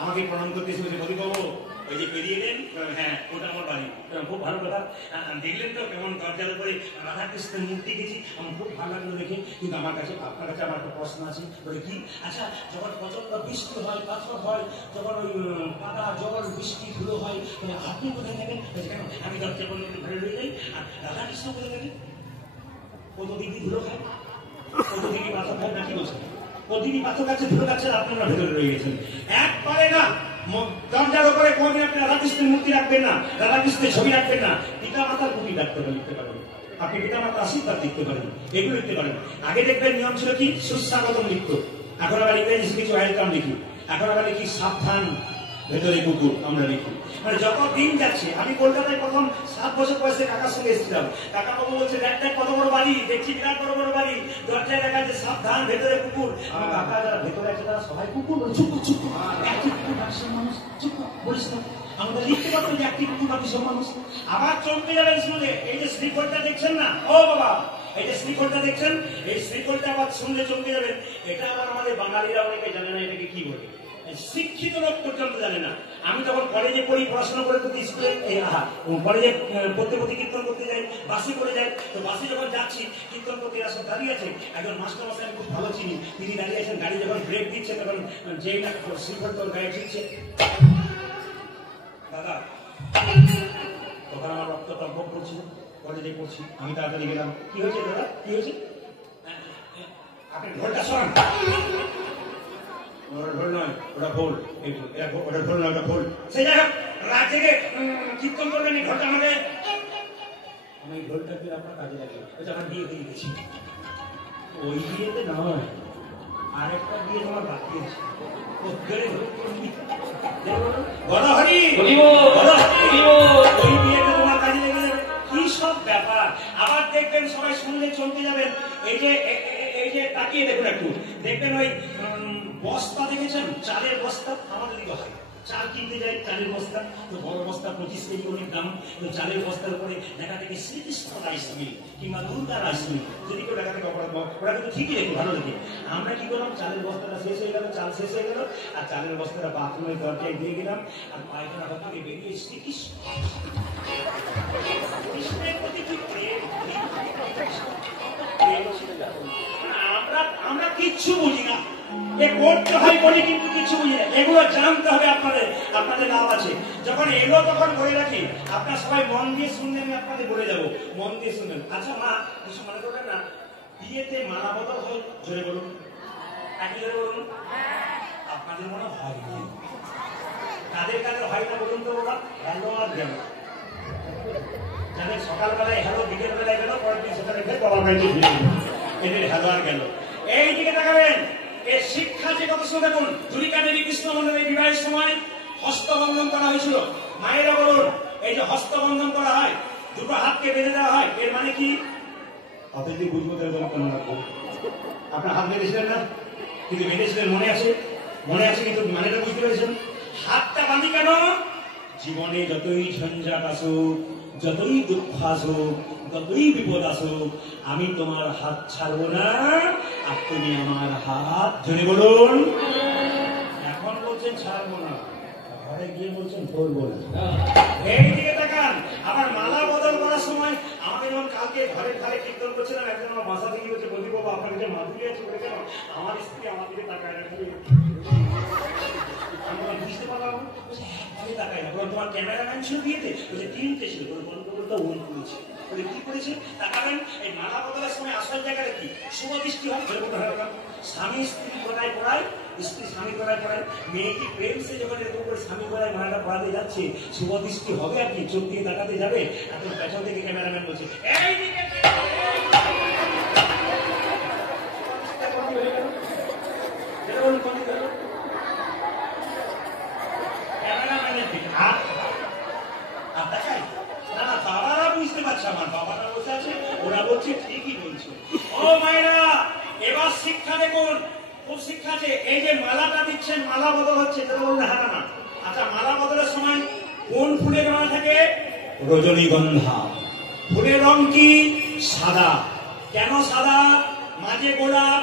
আমাকে প্রণাম করতে এসে বলছে প্রদীপবাবু ওই যে পেরিয়ে এলেন, হ্যাঁ ওটা আমার বাড়ি। খুব ভালো কথা, দেখলেন তো কেমন দরজার উপরে রাধাকৃষ্ণের মূর্তি গেছি, আমার খুব ভালো লাগলো দেখে। কিন্তু আমার কাছে আপনার কাছে আমার একটা প্রশ্ন আছে। বলে কি? আচ্ছা যখন প্রচন্ড বৃষ্টি হয়, পাথর হয়, যখন ওই পাতা জল বৃষ্টি ধুলো হয়, আপনি কোথায় থাকেন? কেন আমি দরজা বন্ধ করে ঘরে রয়ে যাই, আর রাধাকৃষ্ণ কোথায় থাকেন? কত দিদি ধুলো খায়, কত দিদি পাথর খায়, নাকি বলছেন? প্রতিদিন পাথর কাছে ধুলো কাছে আপনারা ভেতরে রয়ে গেছেন। একবারে না, দরজার উপরে কোনদিন আপনি রাধাকৃষ্ণের মূর্তি রাখবেন না, রাধাকৃষ্ণের ছবি রাখবেন না। পিতা মাতার মূর্তি রাখতে লিখতে পারেন, আপনি পিতা মাতার আশীর্বাদ লিখতে পারেন, এগুলো লিখতে পারেন। আগে দেখবেন নিয়ম ছিল কি সুস্বাগতম লিখত, এখন আবার ইংরেজি কিছু ওয়েলকাম লিখি, এখন আবার লিখি সাবধান ভেতরে কুকুর আমরা লিখি। মানে যত দিন যাচ্ছে, আমি কলকাতায় প্রথম 7 বছর বয়সে কাকার সঙ্গে এসেছিলাম। কাকা বাবু বলছে দেখ কত বড় বাড়ি, দেখছি বিরাট বড় বড় বাড়ি, দরজায় দেখা যাচ্ছে সাবধান ভেতরে কুকুর। আমার কাকা যারা ভেতরে আছে তারা সবাই কুকুর বলে চুপ চুপ, একটি কুকুর ডাকছে মানুষ, চুপ বলিস না। আমরা লিখতে পারতাম যে একটি কুকুর ডাকছে মানুষ। আবার চমকে যাবেন শুনলে, এই যে শ্রীফলটা দেখছেন না, ও বাবা এই যে শ্রীফলটা দেখছেন, এই শ্রীফলটা আবার শুনলে চমকে যাবেন। এটা আবার আমাদের বাঙালিরা অনেকে জানে না এটাকে কি বলে, শিক্ষিত লোক পর্যন্ত জানে না। আমি যখন কলেজে পড়ি, পড়াশোনা করে তো স্কুলে কলেজে পড়তে পড়তে কীর্তন করতে যাই, বাসে করে যাই। তো বাসে যখন যাচ্ছি, কীর্তন করতে সব দাঁড়িয়ে আছে, একজন মাস্টার মশাই আমি খুব ভালো চিনি, তিনি দাঁড়িয়ে আছেন। গাড়ি যখন ব্রেক দিচ্ছে তখন যেই না শ্রীফল তোর গায়ে ঠিকছে, দাদা তখন আমার রক্ত টম্পক করছিল, কলেজে পড়ছি, আমি তাড়াতাড়ি গেলাম। কি হয়েছে দাদা, কি হয়েছে? আপনি ঢোলটা সরান। ওটা ঢোল নয়, ওটা ভোল, ওটা ঢোল নয়, ওটা ভোল। সেই যাই হোক, রাত জেগে কীর্তন করবেন, এই ঢোলটা আমাকে, আমি ঢোলটাকে আপনার কাজে লাগিয়ে আমার বিয়ে দিয়ে গেছি। ওই বিয়েতে নয়, আরেকটা বিয়ে তোমার বাকি আছে। ওই বিয়েটা তোমার কাজে লেগে যাবে। কি সব ব্যাপার! আবার দেখবেন সবাই শুনলে চমকে যাবেন। এই যে তাকিয়ে দেখুন একটু, দেখবেন ওই বস্তা দেখেছেন, চালের বস্তা, আমাদের দিকে হয় চাল কিনতে যাই, চালের বস্তা তো বড় বস্তা 25 কেজি অনেক দাম। তো চালের বস্তার উপরে লেখা থেকে শ্রীকৃষ্ণ রাইস মিল কিংবা দুর্গা রাইস মিল, যদি কেউ লেখা থেকে ওরা কিন্তু ঠিকই রেখে ভালো রেখে। আমরা কি করলাম, চালের বস্তাটা শেষ হয়ে গেল, চাল শেষ হয়ে গেল, আর চালের বস্তাটা বাথরুমের দরজায় দিয়ে গেলাম, আর পায়খানা ঘর থেকে বেরিয়ে শ্রীকৃষ্ণ কৃষ্ণের প্রতি কি প্রেম, আমরা কিচ্ছু বুঝি না। করতে হয় বলি, কিন্তু কিছু বুঝি না। এগুলো জানতে হবে আপনাদের লাভ আছে। যখন এলো তখন বলে রাখি, আপনার সবাই মন দিয়ে শুনলে আমি আপনাদের বলে যাবো, মন দিয়ে শুনবেন। আচ্ছা মা, কিছু মনে করবেন না, বিয়েতে মালা বদল হয়, জোরে বলুন, একই জোরে বলুন। আপনাদের মনে হয় কাদের কাদের হয় না বলুন তো বাবা? হ্যালো আর গেল, যাদের সকালবেলায় হ্যালো, বিকেল বেলায় গেল, পরের দিন সেখানে ফের বাবা ভাইকে ফিরে গেল, এদের হ্যালো আর গেল। এই দিকে তাকাবেন, এই শিক্ষা যে কত শুনে দেখুন। জুলিকা দেবী কৃষ্ণ মন্দিরের বিবাহের সময় হস্তবন্ধন করা হয়েছিল। মায়েরা বলুন, এই যে হস্তবন্ধন করা হয়, দুটো হাতকে বেঁধে দেওয়া হয়, এর মানে কি? আপনি যদি বুঝবো তাহলে কেন রাখবো? আপনার হাত বেঁধেছিলেন না, কিন্তু বেঁধেছিলেন, মনে আছে, মনে আছে, কিন্তু মানেটা বুঝতে পেরেছেন? হাতটা বাঁধি কেন? জীবনে যতই ঝঞ্ঝাট আসুক, যতই দুঃখ আসুক, যতই বিপদ আসুক, আমি তোমার হাত ছাড়বো না, আর তুমি আমার হাত ধরে বলুন। এখন বলছেন ছাড়বো না, ঘরে গিয়ে বলছেন ধরবো না। এই দিকে তাকান। আবার মালা বদল করার সময় আমাকে যখন কালকে ঘরে ঘরে কীর্তন করছিলাম, একজন আমার বাসা থেকে বলছে, বলি বাবা আপনার কাছে মাধুরী আছে বলে, কেন? আমার স্ত্রী আমার দিকে তাকায় না, বুঝতে পারলাম তাকায় না। তোমার ক্যামেরাম্যান ছিল বিয়েতে, বলছে 3টে ছিল, বলতো ওই করেছে, কি করেছে তাকাবেন। এই মালা বদলের সময় আসল জায়গায় কি শুভ দৃষ্টি হয়, স্বামী স্ত্রী গলায় পড়ায়, স্ত্রী স্বামী গলায় পড়ায়, মেয়ে কি প্রেম সে যখন এরকম করে স্বামী গলায় মালাটা পড়াতে যাচ্ছে, শুভ দৃষ্টি হবে আর কি, চোখ দিয়ে তাকাতে যাবে, এখন পেছন থেকে ক্যামেরাম্যান বলছে এই দিকে ক্যামেরাম্যানের দিকে হাত দেখায় না। বাবারা বুঝতে পারছে, আমার বাবারা বসে আছে, ওরা বলছে ঠিকই বলছে। ও মায়েরা, এবার শিক্ষা দেখুন, খুব শিক্ষা আছে। এই যে মালাটা দিচ্ছেন, মালা বদল হচ্ছে, বলুন হ্যাঁ না? আচ্ছা, মালা বদলের সময় কোন ফুলের মালা থাকে? রজনীগন্ধা। ফুলের রং কি? সাদা। কেন সাদা? মাঝে গোলাপ,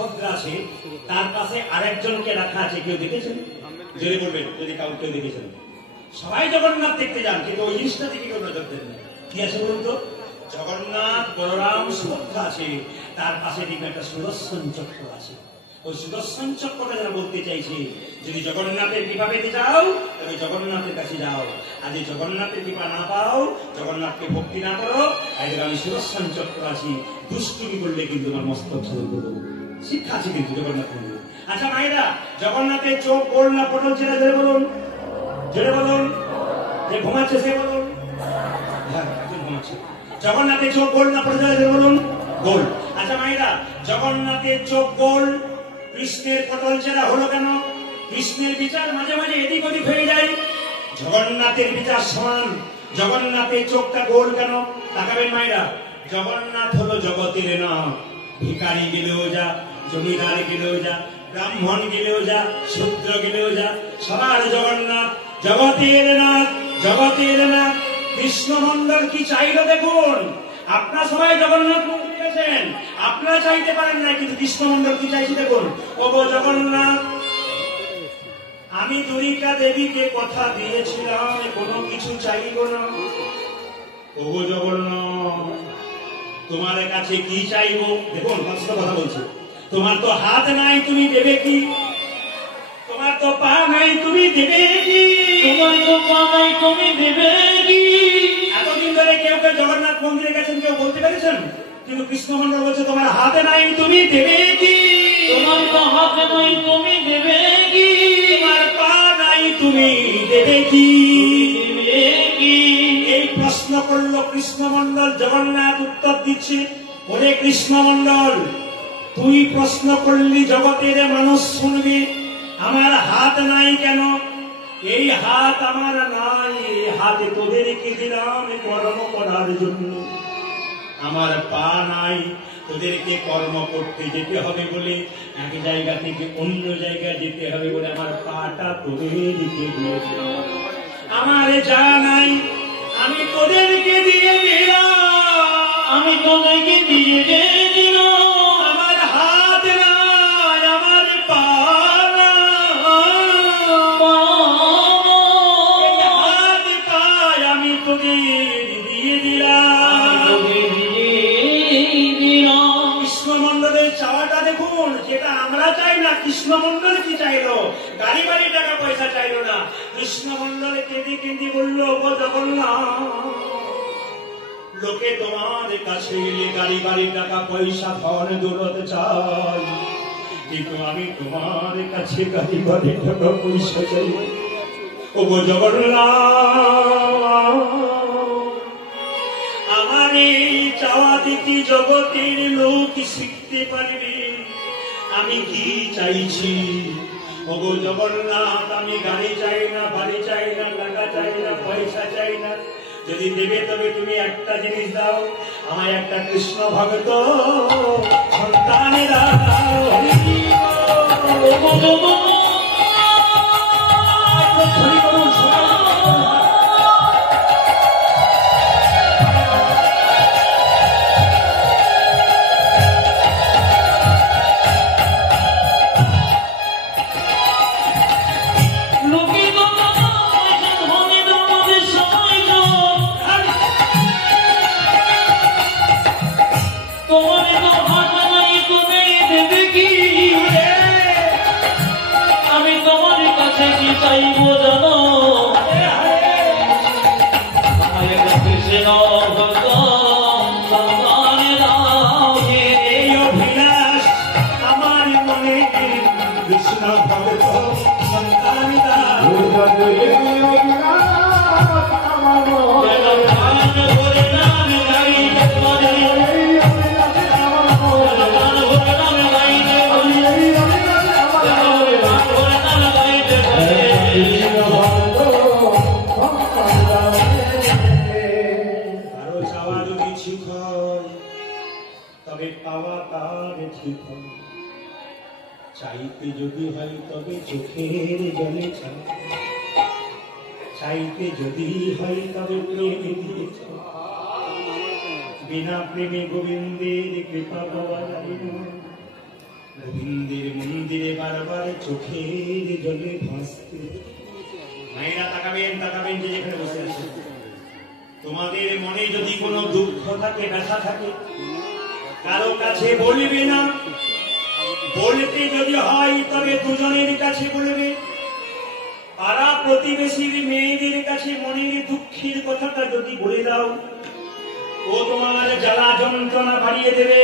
সুভদ্রা আছে, তার পাশে আরেকজনকে রাখা আছে। কেউ দেখেছেন? জোরে বলবেন যদি কেউ দেখেছেন। সবাই জগন্নাথ দেখতে যান, কিন্তু ওই জিনিসটা দিকে কেউ নজর দেন না। কি আছে বলুন তো? জগন্নাথ, বলরাম, সুভদ্রা আছে, তার পাশে দেখবেন একটা সুদর্শন চক্র আছে। ওই সুদর্শন চক্রটা যারা বলতে চাইছে, যদি জগন্নাথের কৃপা পেতে চাও তবে জগন্নাথের কাছে যাও, আর যদি জগন্নাথের কৃপা না পাও, জগন্নাথকে ভক্তি না করো, তাহলে আমি সুদর্শন চক্র আছি, দুষ্টুমি করলে কিন্তু আমার মস্তক ছেড়ে দেবো। শিক্ষা আছে কিন্তু জগন্নাথ মন্দির। আচ্ছা মায়েরা, জগন্নাথের চোখ গোল না পটল ছেড়ে জোরে বলুন, জোরে বলুন। যে ঘুমাচ্ছে সে বলুন। হ্যাঁ, ঘুমাচ্ছে। জগন্নাথের চোখ গোল না পটল ছেড়ে বলুন, গোল। আচ্ছা মায়েরা, জগন্নাথের চোখ গোল, কৃষ্ণের পটল ছেঁড়া হলো কেন? কৃষ্ণের বিচার মাঝে মাঝে এদিক ওদিক হয়ে যায়, জগন্নাথের বিচার সমান। জগন্নাথের চোখটা গোল কেন? তাকাবেন মায়েরা, জগন্নাথ হলো জগতের নাম। ভিখারি গেলেও যা, জমিদার গেলেও যা, ব্রাহ্মণ গেলেও যা, শূদ্র গেলেও যা, সবার জগন্নাথ। জগতের নাথ, জগতের নাথ। কৃষ্ণমন্ডল কি চাইলো দেখুন। আপনারা সবাই জগন্নাথ মন্দির গেছেন, আপনারা চাইতে পারেন না, কিন্তু কৃষ্ণমন্ডল কি চাইছে দেখুন। ওগো জগন্নাথ, আমি দুরিকা দেবীকে কথা দিয়েছিলাম কোনো কিছু চাইব না। ওগো জগন্নাথ, তোমার কাছে কি চাইবো? দেখুন কথা বলছে, তোমার তো হাত নাই, তুমি দেবে কি? তোমার তো পা নাই, তুমি দেবে কি? তোমার তো পা নাই, তুমি দেবে কি? এতদিন ধরে কেউ কেউ জগন্নাথ মন্দিরে গেছেন, কেউ বলতে পেরেছেন? কিন্তু কৃষ্ণমন্ডল বলছে তোমার হাতে নাই, তুমি দেবে কি? তোমার তো হাতে নাই, তুমি দেবে কি? তোমার পা নাই, তুমি দেবে কি? দেবে কি? এই প্রশ্ন করলো কৃষ্ণমন্ডল। জগন্নাথ উত্তর দিচ্ছে, ওরে কৃষ্ণমন্ডল, তুই প্রশ্ন করলি, জগতের মানুষ শুনবি। আমার হাত নাই কেন? এই হাত আমার নাই, এই হাতে তোদেরকে দিলাম কর্ম করার জন্য। আমার পা নাই, তোদেরকে কর্ম করতে যেতে হবে বলে, এক জায়গা থেকে অন্য জায়গায় যেতে হবে বলে আমার পাটা তোদেরকে দিয়েছে। আমার যা নাই, আমি তোদেরকে দিয়ে দিলাম, আমি তোদেরকে দিয়ে দিলাম। আমার হাত নাই, আমার পা নাই, হাত পায় আমি তোদের দিয়ে দিলাম। কৃষ্ণমন্ডলের চাওয়াটা দেখুন, যেটা আমরা চাই না, কৃষ্ণমন্ডল কি চাইলো? গাড়ি বাড়ি টাকা পয়সা চাইলো না। কৃষ্ণমন্ডল কেঁদে কেঁদে বললো, ও জগন্নাথ, লোকে তোমার কাছে এলে গাড়ি বাড়ি টাকা পয়সা ধন দৌলত চাই, কিন্তু আমি তোমার কাছে গাড়ি বাড়ি টাকা পয়সা চাই। ও জগন্নাথ, আমার এই চাওয়া দেখি জগতের লোক শিখতে পারবে আমি কি চাইছি। ওগো জগন্নাথ, আমি গাড়ি চাই না, বাড়ি চাই না, টাকা চাই না, পয়সা চাই না। যদি দেবে তবে তুমি একটা জিনিস দাও, আমায় একটা কৃষ্ণ ভক্ত সন্তানেরা চাইবো জানো, কৃষ্ণ ভক্ত সন্তানে দাও। এই অভিলাষ আমার মনে, কৃষ্ণ ভক্ত সন্তান দাও। আরো চাওয়া যদি ঠিক হয় তবে পাওয়া তার ঠিক হয়। চাইতে যদি হয় তবে চোখের জলে চাই, চাইতে যদি হয় তবে প্রেমে দিয়ে চাই। বিনা প্রেমে গোবিন্দের কৃপা পাওয়া যায় না, গোবিন্দের মন্দিরে বারবার চোখের জলে ভাসতে। মায়েরা তাকাবেন তাকাবেন যে যেখানে বসে আছে। তোমাদের মনে যদি কোনো দুঃখ থাকে, ব্যথা থাকে, কারো কাছে বলবে না। বলতে যদি হয় তবে দুজনের কাছে বলবে। পাড়া প্রতিবেশীর মেয়েদের কাছে মনের দুঃখের কথাটা যদি বলে দাও, ও তোমার জ্বালা যন্ত্রণা বাড়িয়ে দেবে,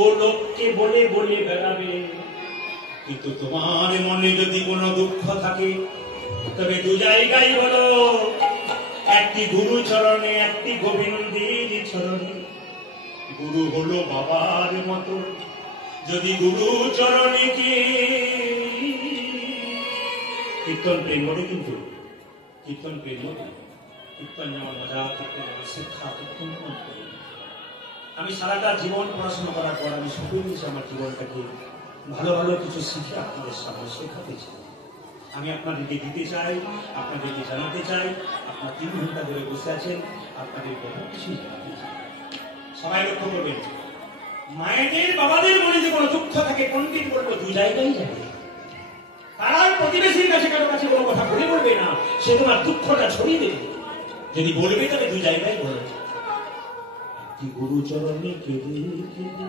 ও লোককে বলে বলে বেড়াবে। কিন্তু তোমার মনে যদি কোনো দুঃখ থাকে তবে দু জায়গায় বলো, একটি গুরু চরণে, একটি গোবিন্দের চরণে। গুরু হলো বাবার মতো, যদি গুরু চরণে কে কীর্তন প্রেম বলে, কিন্তু কীর্তন প্রেম বলে, কীর্তন যেমন মজা, কীর্তন যেমন শিক্ষা, কীর্তন আমি সারাটা জীবন পড়াশোনা করার পর আমি শুধু আমার জীবনটাকে ভালো ভালো কিছু শিখে আপনাদের সামনে শেখাতে চাই। আমি আপনাদেরকে দিতে চাই, আপনাদেরকে জানাতে চাই। আপনার 3 ঘন্টা ধরে বসে আছেন, আপনাদের বহু কিছু জানাতে চাই। সবাই লক্ষ্য করবেন, মায়েদের বাবাদের মনে যে কোনো দুঃখ থাকে, পণ্ডিত বলবো 2 জায়গায় যাবে। পাড়ার প্রতিবেশীর কাছে কারো কাছে কোনো কথা বলে বলবে না, সে তোমার দুঃখটা ছড়িয়ে দেবে। যদি বলবে তবে 2 জায়গায় বলবে। গুরু চরণে কেঁদে কেঁদে,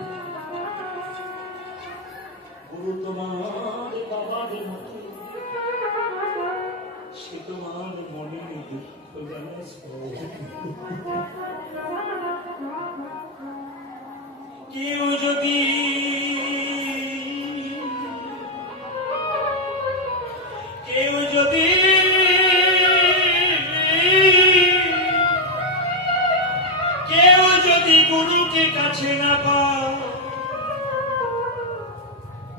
গুরু তোমার বাবার মতো, সে তোমার মনে দুঃখ কেউ যদি গুরুকে কাছে না পাও,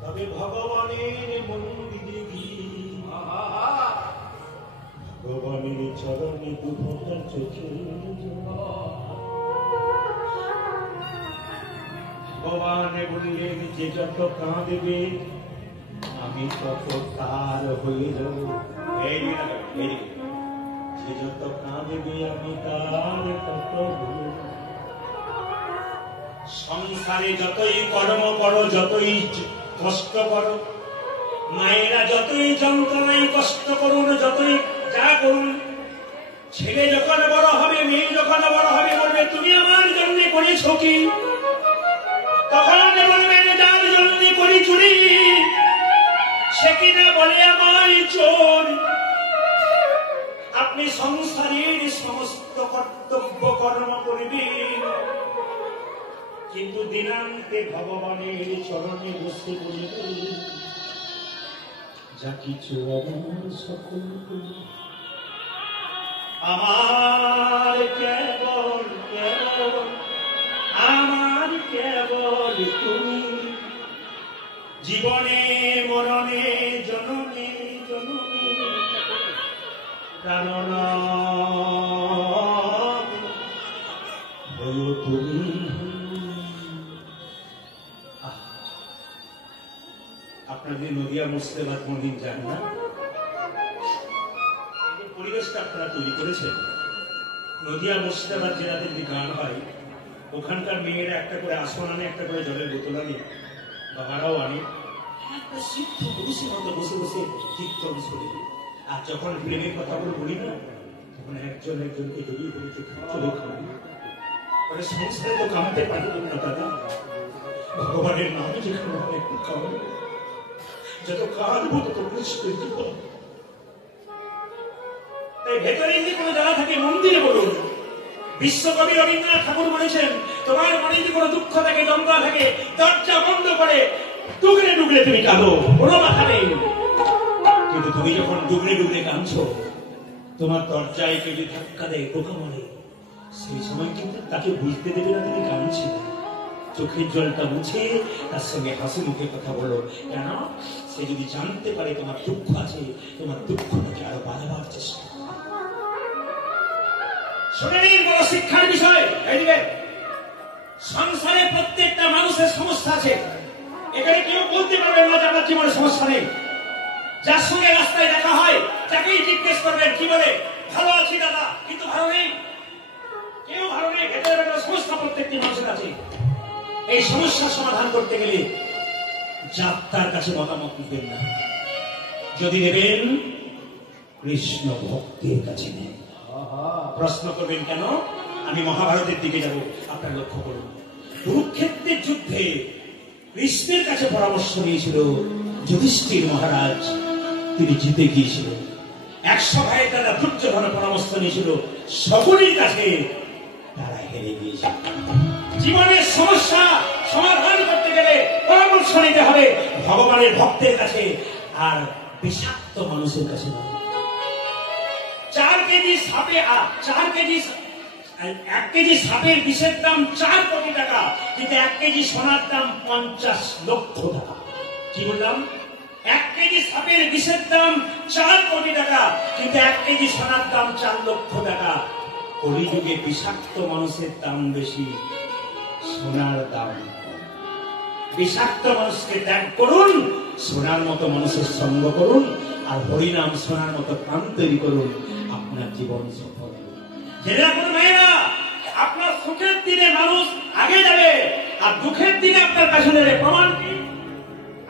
তবে ভগবানের মন্দিরে গিয়ে ভগবানের চরণে দুঃখটা চোখে, ভগবান বললেন যে যত কাঁদবে আমি তত তার হয়ে যাব। যে যত কাঁদবে আমি তার তত হয়ে যাব। সংসারে যতই কর্ম করো, যতই কষ্ট করো, মায়েরা যতই যন্ত্রণায় কষ্ট করুন, যতই যা করুন, ছেলে যখন বড় হবে, মেয়ে যখন বড় হবে, বলবে তুমি আমার জন্য করেছো কি? তখন বলবেন যার জন্য করি চুরি, সে কিনা বলে আমার চোর। আপনি সংসারের সমস্ত কর্তব্য কর্ম করবেন, কিন্তু দিনান্তে ভগবানের চরণে বসে বলবে যা কিছু আমার সকল আমার কেবল কেবল আমার কেবল তুমি। জীবনে মরণে জনমে জনমে প্রাণনা হলো তুমি। আপনাদের নদিয়া মুর্শিদাবাদ কোনদিন যান না, পরিবেশটা আপনারা তৈরি করেছেন। নদিয়া মুর্শিদাবাদ জেলাতে যদি গান হয়, ওখানকার মেয়েরা একটা করে আসন আনে, একটা করে জলের বোতল আনে, বাবারাও আনে, একটা সিদ্ধ পুরুষের মতো বসে বসে কীর্তন শুনে। আর যখন প্রেমের কথা বলি না, তখন একজন একজনকে জড়িয়ে ধরে চলে খাবে। সংসারে তো কামাতে পারবেন না দাদা, ভগবানের নামে যেখানে একটু খাওয়াবে, যত কাঁদবো তত বুঝতে দিব। তাই ভেতরে যদি কোনো জায়গা থাকে মন্দিরে বলুন। বিশ্বকবি রবীন্দ্রনাথ ঠাকুর বলেছেন, তোমার মনে যদি কোনো দুঃখ থাকে, যন্ত্রণা থাকে, দরজা বন্ধ করে ডুগরে ডুগরে তুমি কাঁদো, কোনো মাথা নেই। কিন্তু তুমি যখন ডুগরে ডুগরে কাঁদছো, তোমার দরজায় কেউ যদি ধাক্কা দেয়, টোকা মারে, সেই সময় কিন্তু তাকে বুঝতে দেবে না তুমি কাঁদছি। চোখের জলটা মুছে তার সঙ্গে হাসি মুখে কথা বলো, কেন সে যদি জানতে পারে তোমার দুঃখ আছে, তোমার দুঃখটাকে আরো বাড়াবার চেষ্টা। শুনে নিন, বড় শিক্ষার বিষয়। এইদিকে সংসারে প্রত্যেকটা মানুষের সমস্যা আছে। এখানে কেউ বলতে পারবেন না যে আমার জীবনে সমস্যা নেই। যার সঙ্গে রাস্তায় দেখা হয়, যাকেই জিজ্ঞেস করবেন কি বলে, ভালো আছি দাদা, কিন্তু ভালো নেই। কেউ ভালো নেই, ভেতরে ভেতরে সমস্যা প্রত্যেকটি মানুষের আছে। এই সমস্যার সমাধান করতে গেলে যাত্রার কাছে মতামত নেবেন না। যদি নেবেন কৃষ্ণ ভক্তির কাছে নেন। প্রশ্ন করবেন কেন? আমি মহাভারতের দিকে যাব, আপনারা লক্ষ্য করুন। কুরুক্ষেত্রের যুদ্ধে কৃষ্ণের কাছে পরামর্শ নিয়েছিল যুধিষ্ঠির মহারাজ, তিনি জিতে গিয়েছিলেন। 100 ভাইয়ের দ্বারা দুর্যোধন পরামর্শ নিয়েছিল, সকলের কাছে তারা হেরে গিয়েছিল। জীবনের সমস্যা সমাধান করতে গেলে পরামর্শ নিতে হবে ভগবানের ভক্তের কাছে, আর বিষাক্ত মানুষের কাছে নয়। 1 কেজি সাপের বিষের দাম 4 কোটি টাকা, কিন্তু 1 কেজি সোনার দাম 50 লক্ষ টাকা। কি বললাম? 1 কেজি সাপের বিষের দাম 4 কোটি টাকা, কিন্তু 1 কেজি সোনার দাম 4 লক্ষ টাকা। কলিযুগে বিষাক্ত মানুষের দাম বেশি, সোনার দাম কম। বিষাক্ত মানুষকে ত্যাগ করুন, সোনার মতো মানুষের সঙ্গ করুন, আর হরিনাম সোনার মতো প্রাণ তৈরি করুন, আপনার জীবন সফল। মেয়েরা, আপনার সুখের দিনে মানুষ আগে যাবে, আর দুঃখের দিনে আপনার পেছনে যাবে। প্রমাণ কি?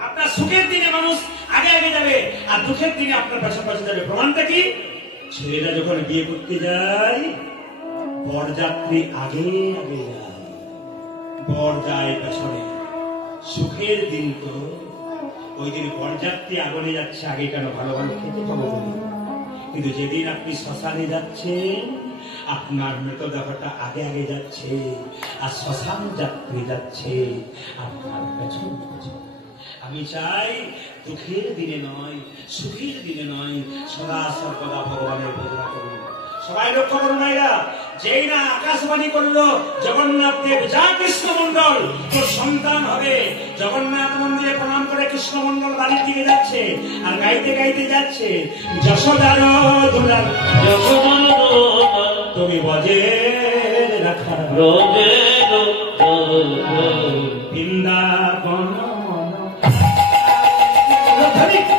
আপনার সুখের দিনে মানুষ আগে আগে যাবে, আর দুঃখের দিনে আপনার পেছন পেছন যাবে। প্রমাণটা কি? ছেলেরা যখন বিয়ে করতে যায়, বরযাত্রী আগে আগে যায়, বর যায় পেছনে। সুখের দিন তো ওই দিন বরযাত্রী আগুনে যাচ্ছে আগে, কেন? ভালো ভালো খেতে পাবো বলে। কিন্তু যেদিন আপনি শ্মশানে যাচ্ছেন, আপনার মৃতদেহটা আগে আগে যাচ্ছে, আর শ্মশান যাত্রী যাচ্ছে আপনার পেছন পেছন। আমি চাই দুঃখের দিনে নয়, সুখের দিনে নয়, সদা সর্বদা ভগবানের ভজনা করুন। সবাই লক্ষ্য করুন এরা, যেই না আকাশবাণী করলো জগন্নাথ দেব যা কৃষ্ণ মন্ডল তোর সন্তান হবে, জগন্নাথ মন্দিরে প্রণাম করে কৃষ্ণ মন্ডল বাড়ির দিকে যাচ্ছে, আর গাইতে গাইতে যাচ্ছে, যশোদার দুলাল তুমি বজে রাখা বৃন্দাবন Radhika